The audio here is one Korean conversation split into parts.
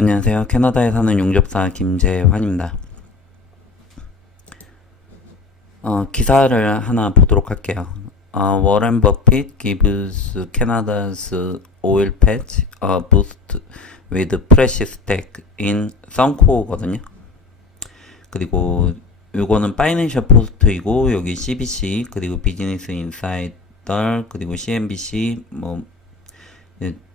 안녕하세요. 캐나다에 사는 용접사 김재환입니다. 기사를 하나 보도록 할게요. 워렌 버핏 gives Canada's oil patch a boost with precious tech in Sunco거든요. 그리고 요거는 파이낸셜 포스트이고 여기 CBC 그리고 비즈니스 인사이더 그리고 CNBC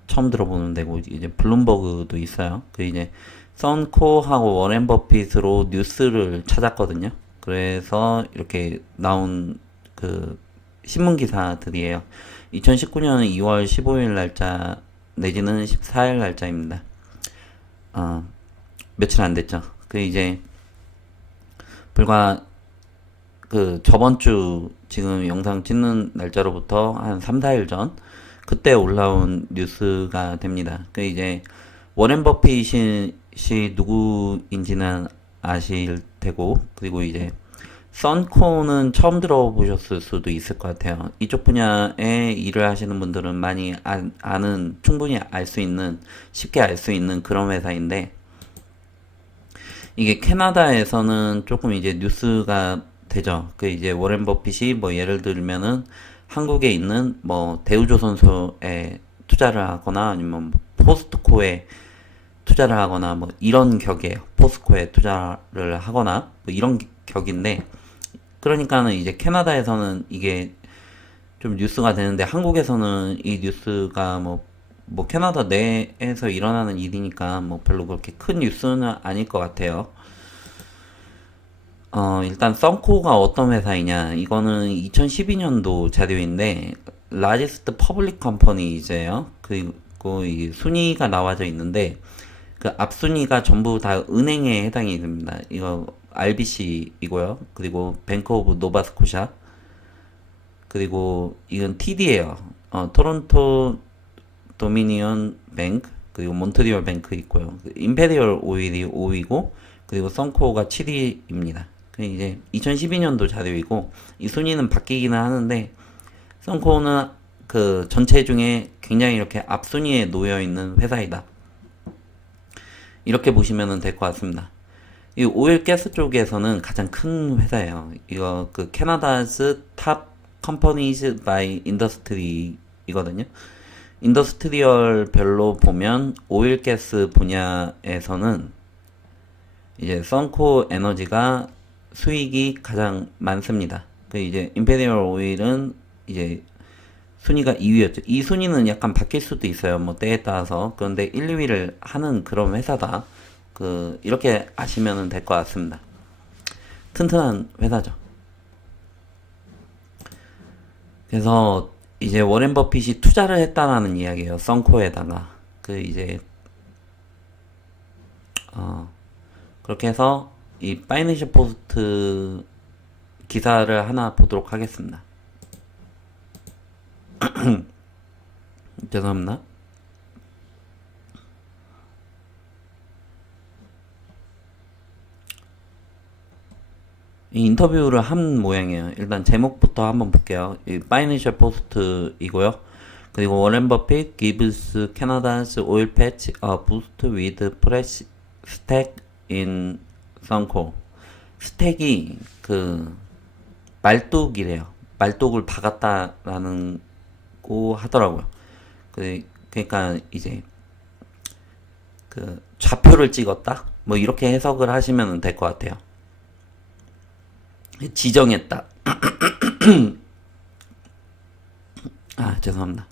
처음 들어보는 데고 이제 블룸버그도 있어요. 그 이제 선코하고 워렌 버핏으로 뉴스를 찾았거든요. 그래서 이렇게 나온 그 신문 기사들이에요. 2019년 2월 15일 날짜 내지는 14일 날짜입니다. 며칠 안 됐죠. 그 이제 불과 그 저번 주 지금 영상 찍는 날짜로부터 한 3, 4일 전 그때 올라온 뉴스가 됩니다. 그 이제 워렌 버핏이 누구인지는 아실 테고 그리고 이제 선코는 처음 들어보셨을 수도 있을 것 같아요. 이쪽 분야에 일을 하시는 분들은 많이 아는 충분히 알 수 있는 쉽게 알 수 있는 그런 회사인데 이게 캐나다에서는 조금 이제 뉴스가 되죠. 그 이제 워렌 버핏이 뭐 예를 들면은 한국에 있는 뭐 대우조선소에 투자를 하거나 아니면 포스트코에 투자를 하거나 뭐 이런 격이에요. 포스코에 투자를 하거나 뭐 이런 격인데 그러니까는 이제 캐나다에서는 이게 좀 뉴스가 되는데 한국에서는 이 뉴스가 뭐 캐나다 내에서 일어나는 일이니까 뭐 별로 그렇게 큰 뉴스는 아닐 것 같아요. 일단 썬코가 어떤 회사이냐 이거는 2012년도 자료인데 라지스트 퍼블릭 컴퍼니즈예요. 그리고 이 순위가 나와져 있는데 그 앞순위가 전부 다 은행에 해당이 됩니다. 이거 RBC이고요. 그리고 뱅크 오브 노바스코샤 그리고 이건 TD예요. 토론토 도미니언 뱅크 그리고 몬트리올 뱅크 있고요. 임페리얼 오일이 5위고 그리고 썬코가 7위입니다. 이제 2012년도 자료이고 이 순위는 바뀌기는 하는데 썬코는 그 전체 중에 굉장히 이렇게 앞순위에 놓여 있는 회사이다. 이렇게 보시면 될 것 같습니다. 이 오일 가스 쪽에서는 가장 큰 회사예요. 이거 그 캐나다's top companies by industry 이거든요. 인더스트리얼 별로 보면 오일 가스 분야에서는 이제 썬코 에너지가 수익이 가장 많습니다. 그 이제 임페리얼 오일은 이제 순위가 2위였죠. 이 순위는 약간 바뀔 수도 있어요. 뭐 때에 따라서. 그런데 1, 2위를 하는 그런 회사다. 이렇게 아시면 될 것 같습니다. 튼튼한 회사죠. 그래서 이제 워렌 버핏이 투자를 했다라는 이야기예요. 썬코에다가. 그 이제 그렇게 해서 이 파이낸셜 포스트 기사를 하나 보도록 하겠습니다. 죄송합니다. 이 인터뷰를 한 모양이에요. 일단 제목부터 한번 볼게요. 이 파이낸셜 포스트이고요. 그리고 워렌 버핏 gives Canada's oil patch a boost with fresh stack in Sunco. 스택이 그 말뚝이래요. 말뚝을 박았다라는 거 하더라고요. 그러니까 이제 그 좌표를 찍었다. 뭐 이렇게 해석을 하시면 될 것 같아요. 지정했다. 죄송합니다.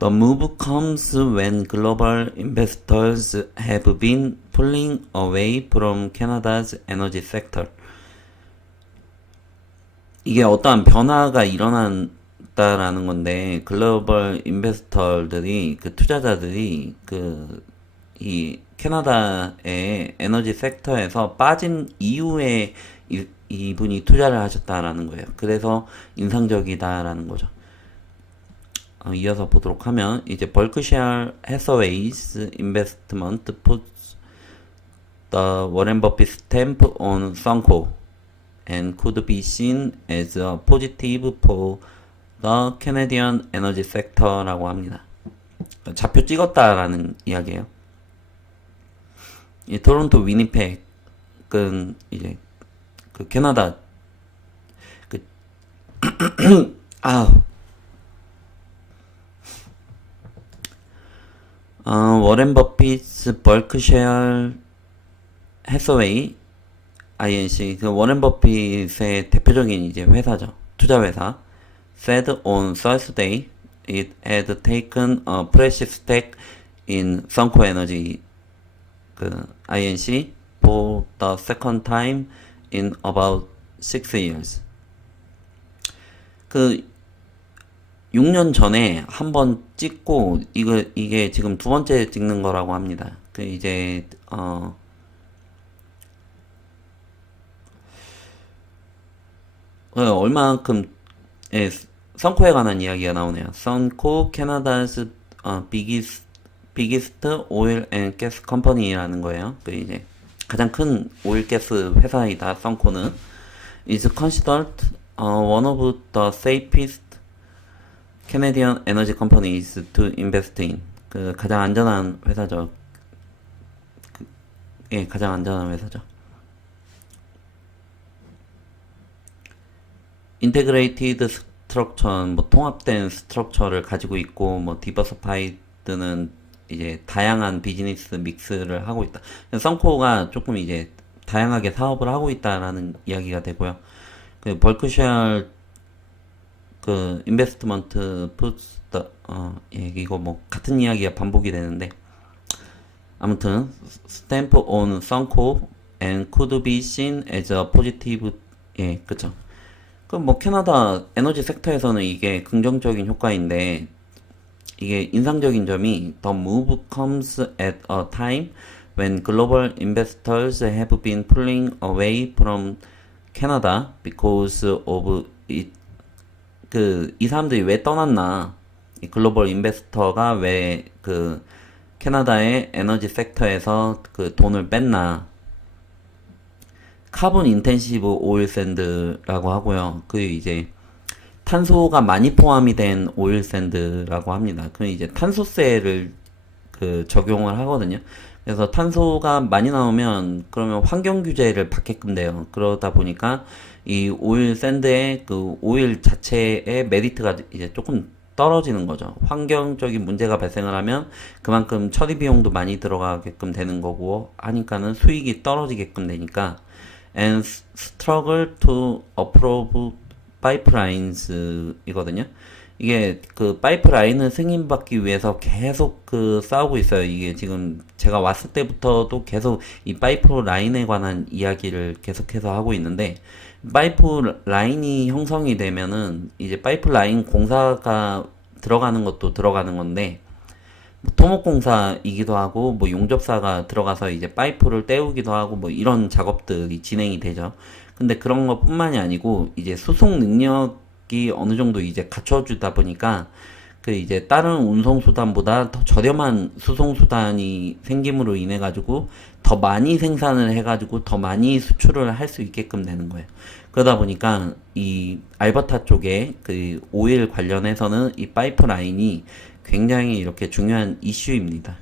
The move comes when global investors have been pulling away from Canada's energy sector. 이게 어떠한 변화가 일어났다라는 건데, 글로벌 인베스터들이, 그 투자자들이, 이 캐나다의 에너지 섹터에서 빠진 이후에 이분이 투자를 하셨다라는 거예요. 그래서 인상적이다라는 거죠. 이어서 보도록 하면 이제 Berkshire Hathaway's investment puts the Warren Buffett stamp on Sunco and could be seen as a positive for the Canadian energy sector라고 합니다. 좌표 찍었다라는 이야기예요. 이 토론토 위니펙은 이제 그 캐나다 그 아, 워렌 버핏 벌크셰어 해서웨이 INC 그 워렌 버핏의 대표적인 이제 회사죠. 투자 회사. said on Thursday it had taken a precious stake in Sunco Energy 그 INC for the second time in about 6 years. 그 6년 전에 한 번 찍고 이게 지금 두 번째 찍는 거라고 합니다. 그 이제 얼마만큼 선코에 관한 이야기가 나오네요. 선코 캐나다's biggest oil and gas company라는 거예요. 그 이제 가장 큰 오일 가스 회사이다. 선코는 is considered one of the safest Canadian energy companies to invest in. 그 가장 안전한 회사죠. 예, 가장 안전한 회사죠. 인테그레이티드 스트럭처, 뭐 통합된 스트럭처를 가지고 있고, 뭐 디버서파이드는 이제 다양한 비즈니스 믹스를 하고 있다. 썬코가 조금 이제 다양하게 사업을 하고 있다라는 이야기가 되고요. 그 벌크셔 그 인베스트먼트 푸스터 예, 이거 뭐 같은 이야기가 반복이 되는데 아무튼 stamp on Sunco and could be seen as a positive 예, 그쵸. 그 뭐 캐나다 에너지 섹터에서는 이게 긍정적인 효과인데 이게 인상적인 점이 the move comes at a time when global investors have been pulling away from Canada because of it. 그 이 사람들이 왜 떠났나? 이 글로벌 인베스터가 왜 그 캐나다의 에너지 섹터에서 그 돈을 뺐나? 카본 인텐시브 오일 샌드라고 하고요. 그 이제 탄소가 많이 포함이 된 오일 샌드라고 합니다. 그 이제 탄소세를 그 적용을 하거든요. 그래서 탄소가 많이 나오면 그러면 환경 규제를 받게끔 돼요. 그러다 보니까 이 오일 샌드의 그 오일 자체의 메리트가 이제 조금 떨어지는 거죠. 환경적인 문제가 발생을 하면 그만큼 처리 비용도 많이 들어가게끔 되는 거고 하니까는 수익이 떨어지게끔 되니까 and struggle to approve pipelines 이거든요. 이게 그 파이프라인을 승인받기 위해서 계속 그 싸우고 있어요. 이게 지금 제가 왔을 때부터도 계속 이 파이프라인에 관한 이야기를 계속해서 하고 있는데 파이프라인이 형성이 되면은 이제 파이프라인 공사가 들어가는 것도 들어가는 건데 뭐 토목공사이기도 하고 뭐 용접사가 들어가서 이제 파이프를 떼우기도 하고 뭐 이런 작업들이 진행이 되죠. 근데 그런 것뿐만이 아니고 이제 수송 능력이 어느 정도 이제 갖춰주다 보니까 그 이제 다른 운송수단보다 더 저렴한 수송수단이 생김으로 인해 가지고 더 많이 생산을 해가지고 더 많이 수출을 할 수 있게끔 되는 거예요. 그러다 보니까 이 알버타 쪽에 그 오일 관련해서는 이 파이프라인이 굉장히 이렇게 중요한 이슈입니다.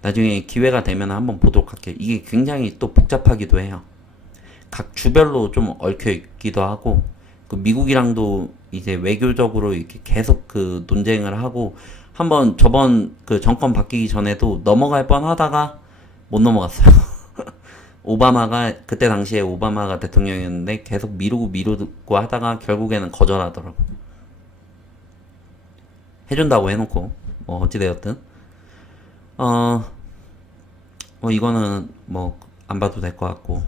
나중에 기회가 되면 한번 보도록 할게요. 이게 굉장히 또 복잡하기도 해요. 각 주별로 좀 얽혀 있기도 하고 그 미국이랑도 이제 외교적으로 이렇게 계속 그 논쟁을 하고 한번 저번 그 정권 바뀌기 전에도 넘어갈 뻔 하다가 못 넘어갔어요. 오바마가 그때 당시에 오바마가 대통령이었는데 계속 미루고 하다가 결국에는 거절하더라고. 해준다고 해놓고 뭐 어찌되었든 뭐 이거는 뭐 안 봐도 될 것 같고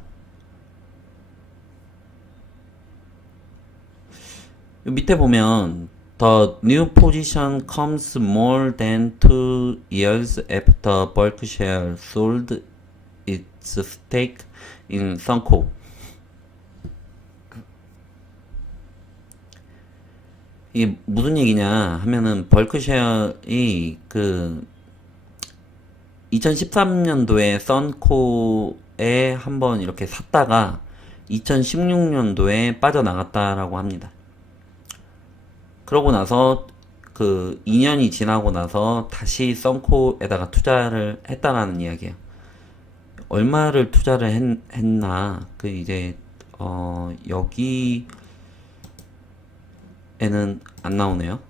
밑에 보면 The new position comes more than 2 years after Berkshire sold its stake in Sunco. 이게 무슨 얘기냐 하면은 벌크쉐어이 그 2013년도에 썬코에 한번 이렇게 샀다가 2016년도에 빠져나갔다라고 합니다. 그러고 나서 그 2년이 지나고 나서 다시 썬코에다가 투자를 했다라는 이야기예요. 얼마를 투자를 했나, 이제, 여기에는 안 나오네요.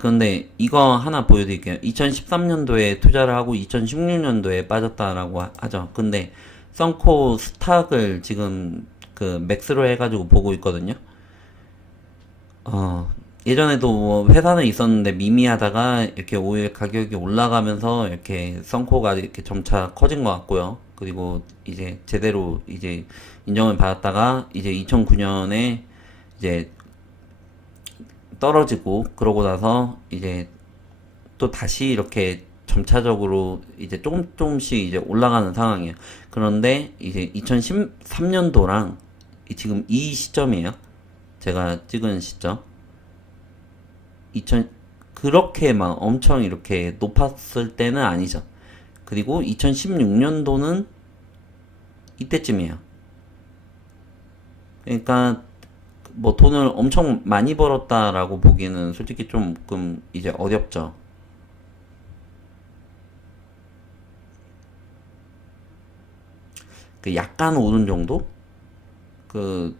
그런데 이거 하나 보여드릴게요. 2013년도에 투자를 하고 2016년도에 빠졌다라고 하죠. 근데 썬코 스탁을 지금 그 맥스로 해가지고 보고 있거든요. 어, 예전에도 뭐 회사는 있었는데 미미하다가 이렇게 오일 가격이 올라가면서 이렇게 썬코가 이렇게 점차 커진 것 같고요. 그리고 이제 제대로 이제 인정을 받았다가 이제 2009년에 이제 떨어지고 그러고 나서 이제 또 다시 이렇게 점차적으로 이제 조금씩 이제 올라가는 상황이에요. 그런데 이제 2013년도랑 지금 이 시점이에요. 제가 찍은 시점. 2000 그렇게 막 엄청 이렇게 높았을 때는 아니죠. 그리고 2016년도는 이때쯤이에요. 그러니까 뭐 돈을 엄청 많이 벌었다라고 보기에는 솔직히 조금 이제 어렵죠. 그 약간 오른 정도? 그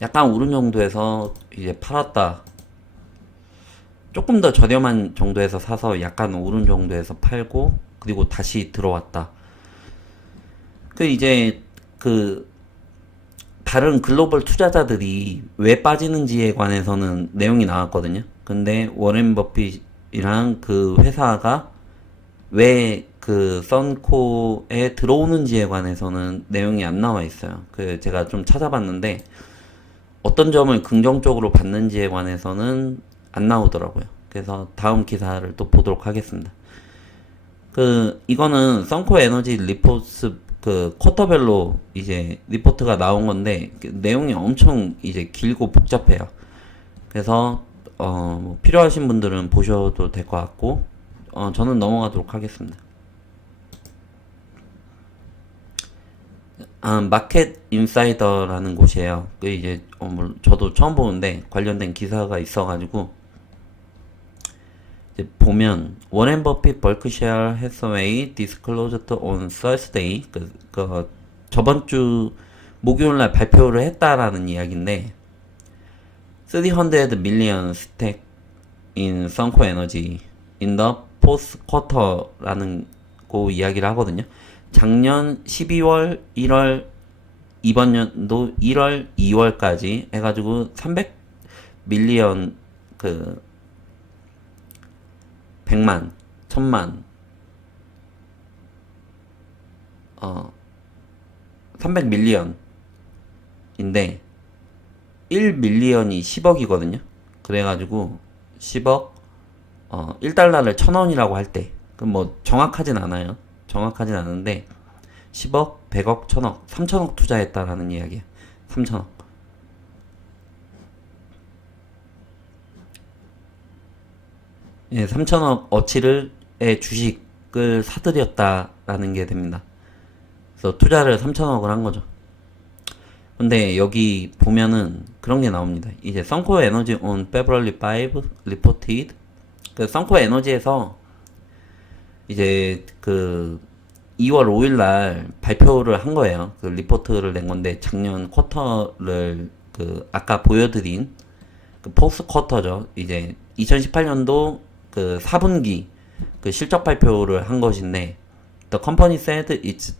약간 오른 정도에서 이제 팔았다. 조금 더 저렴한 정도에서 사서 약간 오른 정도에서 팔고 그리고 다시 들어왔다. 그 이제 그 다른 글로벌 투자자들이 왜 빠지는지에 관해서는 내용이 나왔거든요. 근데 워렌 버핏이랑 그 회사가 왜 그 썬코에 들어오는지에 관해서는 내용이 안 나와 있어요. 그 제가 좀 찾아봤는데 어떤 점을 긍정적으로 봤는지에 관해서는 안 나오더라고요. 그래서 다음 기사를 또 보도록 하겠습니다. 이거는 썬코 에너지 리포트 그 쿼터별로 이제 리포트가 나온 건데 내용이 엄청 이제 길고 복잡해요. 그래서 뭐 필요하신 분들은 보셔도 될 것 같고 저는 넘어가도록 하겠습니다. 마켓 인사이더라는 곳이에요. 그 이제 저도 처음 보는데 관련된 기사가 있어가지고 이제 보면 워렌 버핏 버크셔 해서웨이 disclosed on Thursday 저번 주 목요일날 발표를 했다라는 이야기인데 300 million stake in Sunco Energy in the fourth quarter라는 고 이야기를 하거든요. 작년 12월, 1월, 이번 년도 1월, 2월까지 해가지고 300 밀리언 100만, 1000만 300 밀리언인데 1 밀리언이 10억이거든요. 그래가지고 10억 1달러를 1000원이라고 할 때, 그럼 뭐 정확하진 않아요. 정확하진 않은데 10억, 100억, 1000억, 3000억 투자했다라는 이야기야. 3000억. 예, 3000억 어치의 주식을 사들였다라는 게 됩니다. 그래서 투자를 3000억을 한 거죠. 근데 여기 보면은 그런 게 나옵니다. 이제 썬코 에너지 on February 5 reported 썬코 에너지에서 이제 2월 5일 날 발표를 한 거예요. 그 리포트를 낸 건데 작년 쿼터를 아까 보여드린 포스트 쿼터죠. 이제 2018년도 4분기 실적 발표를 한 것인데 the company said it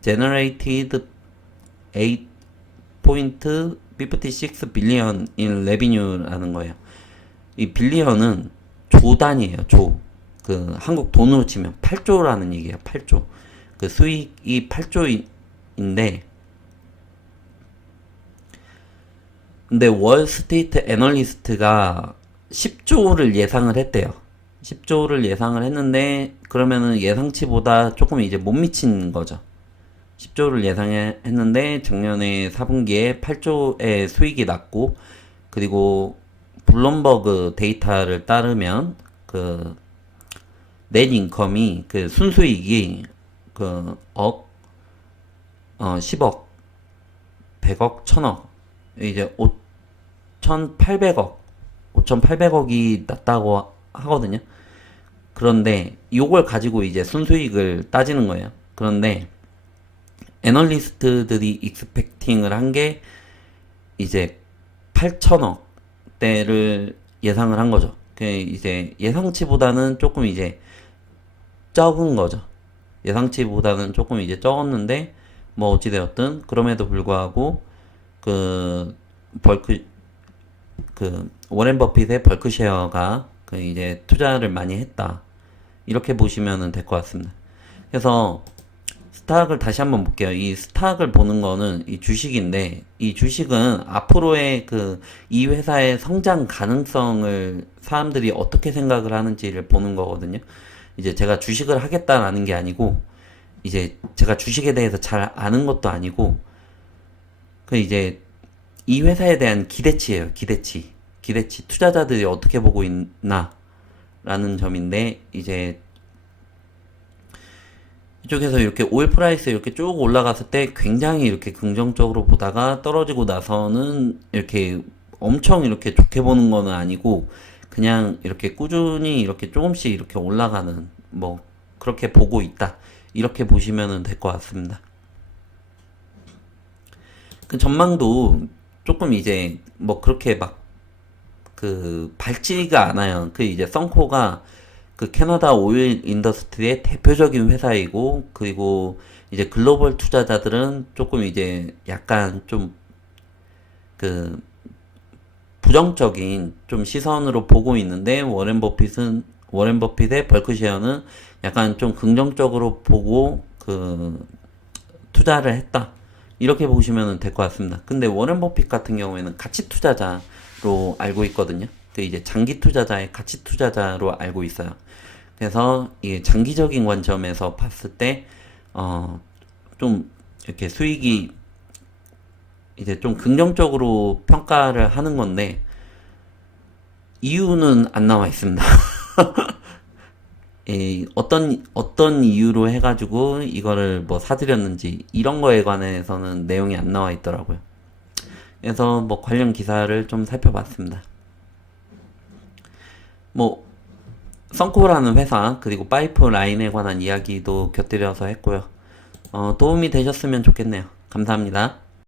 generated 8.56 billion in revenue라는 거예요. 이 빌리언은 조 단위예요. 조. 한국 돈으로 치면 8조라는 얘기예요. 8조. 수익이 8조인데 근데 월스트리트 애널리스트가 10조를 예상을 했대요. 10조를 예상을 했는데 그러면은 예상치보다 조금 이제 못 미친 거죠. 10조를 예상했는데 작년에 4분기에 8조의 수익이 났고 그리고 블룸버그 데이터를 따르면 넷 인컴이 순수익이 10억, 100억, 1000억 이제 5800억 5,800억이 났다고 하거든요. 그런데 요걸 가지고 이제 순수익을 따지는 거예요. 그런데 애널리스트들이 익스펙팅을 한 게 이제 8천억대를 예상을 한 거죠. 그 이제 예상치보다는 조금 이제 적은 거죠. 예상치보다는 조금 이제 적었는데 뭐 어찌되었든 그럼에도 불구하고 그 벌크 그 워렌 버핏의 벌크쉐어가 그 이제 투자를 많이 했다. 이렇게 보시면 될 것 같습니다. 그래서 스탁을 다시 한번 볼게요. 이 스탁을 보는 거는 이 주식인데, 이 주식은 앞으로의 그 이 회사의 성장 가능성을 사람들이 어떻게 생각을 하는지를 보는 거거든요. 이제 제가 주식을 하겠다라는 게 아니고, 이제 제가 주식에 대해서 잘 아는 것도 아니고, 그 이제 이 회사에 대한 기대치예요. 기대치. 기대치. 투자자들이 어떻게 보고 있나 라는 점인데, 이제 이쪽에서 이렇게 오일 프라이스 이렇게 쭉 올라갔을 때 굉장히 이렇게 긍정적으로 보다가 떨어지고 나서는 이렇게 엄청 이렇게 좋게 보는 거는 아니고 그냥 이렇게 꾸준히 이렇게 조금씩 이렇게 올라가는 뭐 그렇게 보고 있다. 이렇게 보시면 될 것 같습니다. 그 전망도 조금 이제 뭐 그렇게 막 그 밝지가 않아요. 그 이제 썬코가 그 캐나다 오일 인더스트리의 대표적인 회사이고, 그리고 이제 글로벌 투자자들은 조금 이제 약간 좀 그 부정적인 좀 시선으로 보고 있는데, 워렌 버핏의 벌크쉐어는 약간 좀 긍정적으로 보고 그 투자를 했다. 이렇게 보시면 될 것 같습니다. 근데 워렌 버핏 같은 경우에는 가치 투자자로 알고 있거든요. 그 이제 장기 투자자의 가치 투자자로 알고 있어요. 그래서 이 장기적인 관점에서 봤을 때, 좀 이렇게 수익이 이제 좀 긍정적으로 평가를 하는 건데, 이유는 안 나와 있습니다. 어떤 이유로 해가지고 이거를 뭐 사들였는지, 이런 거에 관해서는 내용이 안 나와 있더라고요. 그래서 뭐 관련 기사를 좀 살펴봤습니다. 뭐, 썬코라는 회사, 그리고 파이프라인에 관한 이야기도 곁들여서 했고요. 도움이 되셨으면 좋겠네요. 감사합니다.